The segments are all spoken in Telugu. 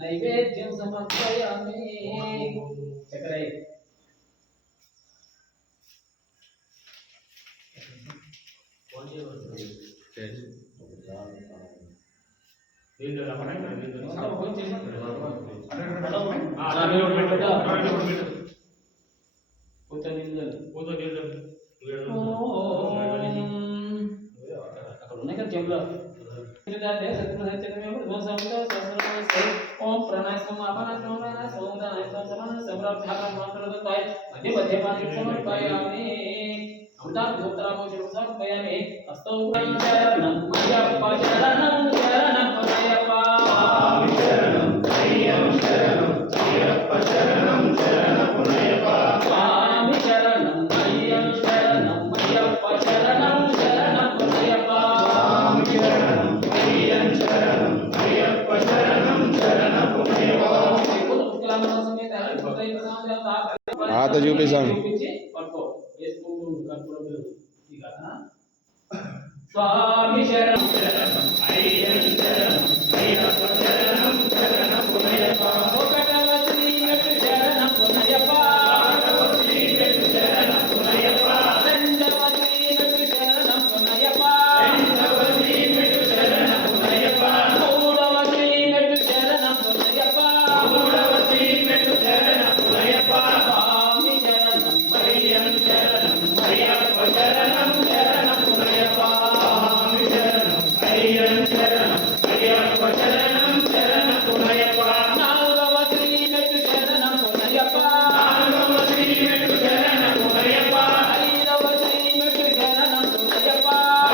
నైవేద్యం సమర్పయామి. చక్రై అక్కడ ఉన్నాయి కదా చెంబులో ఓం ప్రణాయ సమాపన సౌందర్య సమర్పయామి. అమృతాద్భుతరామోషం సమర్పయామి. హస్తౌ శరణం అయ్యప్ప శరణం శరణం అయ్యప్ప శరణం అయ్యప్ప శరణం అయ్యప్ప శరణం శరణం అయ్యప్ప స్వామి శరణం అయ్యప్ప శరణం అయ్యప్ప శరణం శరణం అయ్యప్ప స్వామి శరణం అయ్యప్ప శరణం అయ్యప్ప శరణం శరణం అయ్యప్ప. ఆత చూపిస్తాను. స్వామి శరణం అయ్యప్ప శరణం అయ్యప్ప శరణం శరణం అయ్యప్ప. ఒకటవ శ్రీ మెట్టు శరణం అయ్యప్ప. ఒకటవ శ్రీ మెట్టు శరణం అయ్యప్ప. రెండవ శ్రీ మెట్టు శరణం అయ్యప్ప. రెండవ శ్రీ మెట్టు శరణం అయ్యప్ప. మూడవ శ్రీ మెట్టు శరణం అయ్యప్ప. మూడవ శ్రీ మెట్టు శరణం అయ్యప్ప. స్వామి శరణం అయ్యప్ప శరణం అయ్యప్ప శరణం శరణం అయ్యప్ప. అయ్యప్ప శరణం శరణం అయ్యప్ప. నాలుగవ శ్రీ మెట్టు శరణం అయ్యప్ప. నాలుగవ శ్రీ మెట్టు శరణం అయ్యప్ప. ఐదవ శ్రీ మెట్టు శరణం అయ్యప్ప.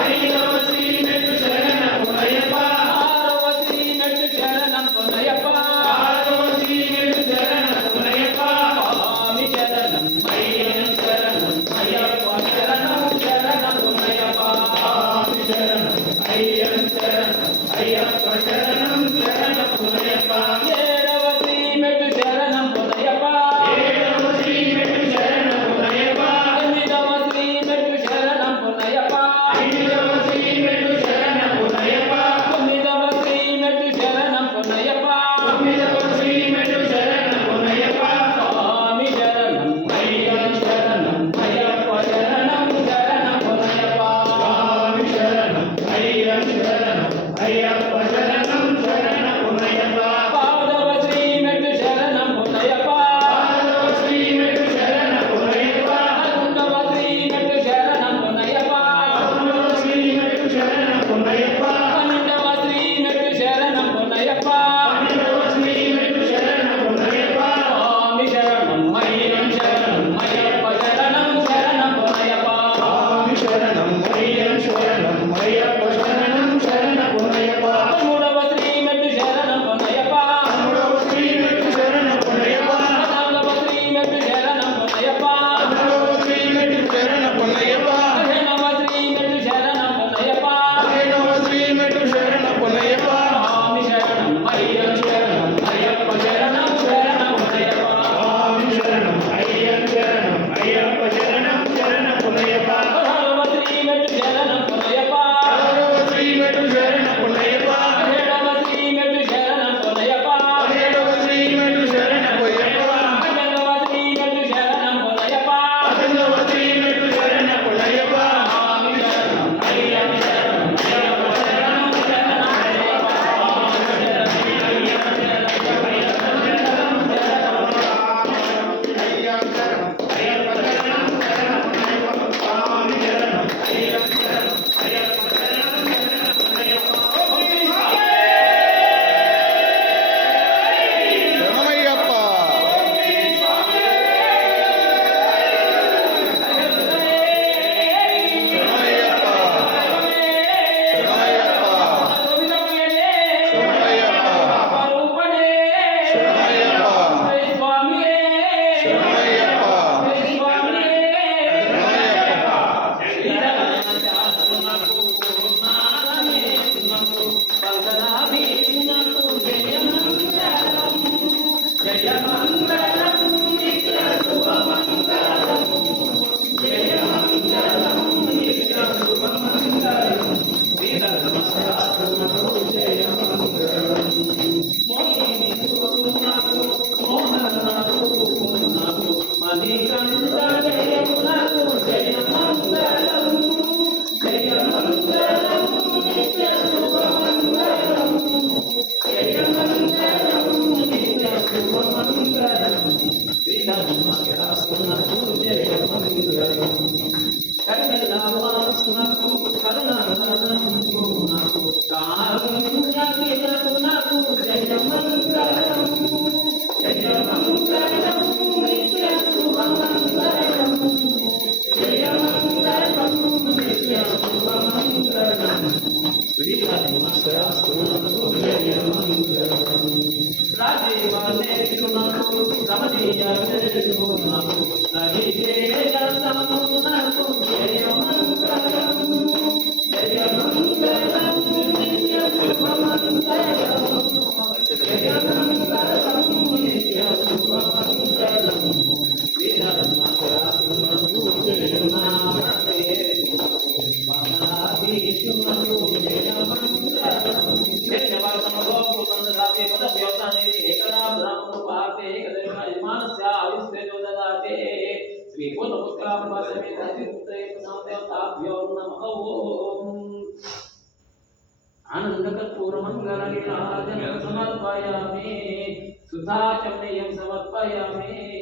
ఐదవ శ్రీ మెట్టు శరణం అయ్యప్ప. ఆరవ శ్రీ మెట్టు శరణం అయ్యప్ప. ఆరవ శ్రీ మెట్టు శరణం అయ్యప్ప. స్వామి శరణం అయ్యప్ప శరణం అయ్యప్ప శరణం శరణం అయ్యప్ప. స్వామి శరణం అయ్యప్ప శరణం అయ్యప్ప శరణం శరణం అయ్యప్ప. ఏడవ శ్రీ మెట్టు శరణం అయ్యప్ప. ఏడవ శ్రీ మెట్టు శరణం అయ్యప్ప. ఎనిమిదవ శ్రీ మెట్టు శరణం అయ్యప్ప. ఎనిమిదవ శ్రీ మెట్టు శరణం అయ్యప్ప. తొమ్మిదవ శ్రీ మెట్టు శరణం అయ్యప్ప. తొమ్మిదవ శ్రీ మెట్టు శరణం అయ్యప్ప. స్వామి శరణం అయ్యప్ప శరణం అయ్యప్ప శరణం శరణం అయ్యప్ప. స్వామి శరణం అయ్యప్ప శరణం అయ్యప్ప శరణం శరణం అయ్యప్ప. పాదవ శ్రీ మెట్టు శరణం అయ్యప్ప. పాదవ శ్రీ మెట్టు శరణం అయ్యప్ప. పదకొండవ శ్రీ మెట్టు శరణం అయ్యప్ప. పదకొండవ శ్రీ మెట్టు శరణం అయ్యప్ప. పన్నెండవ శ్రీ మెట్టు శరణం అయ్యప్ప. పన్నెండవ శ్రీ మెట్టు శరణం అయ్యప్ప. స్వామి శరణం అయ్యప్ప శరణం అయ్యప్ప శరణం శరణం అయ్యప్ప. స్వామి శరణం అయ్యప్ప శరణం అయ్యప్ప శరణం శరణం అయ్యప్ప. మూడవ శ్రీ మెట్టు శరణం అయ్యప్ప. మూడవ శ్రీ మెట్టు శరణం అయ్యప్ప. నాలుగవ శ్రీ మెట్టు శరణం అయ్యప్ప. నాలుగవ శ్రీ మెట్టు శరణం అయ్యప్ప. పదిహేనవ శ్రీ మెట్టు శరణం అయ్యప్ప. పదిహేనవ శ్రీ आनंदकर्पूरमंगलनीराजनं समर्पयामि सुधाचमनीयं समर्पयामि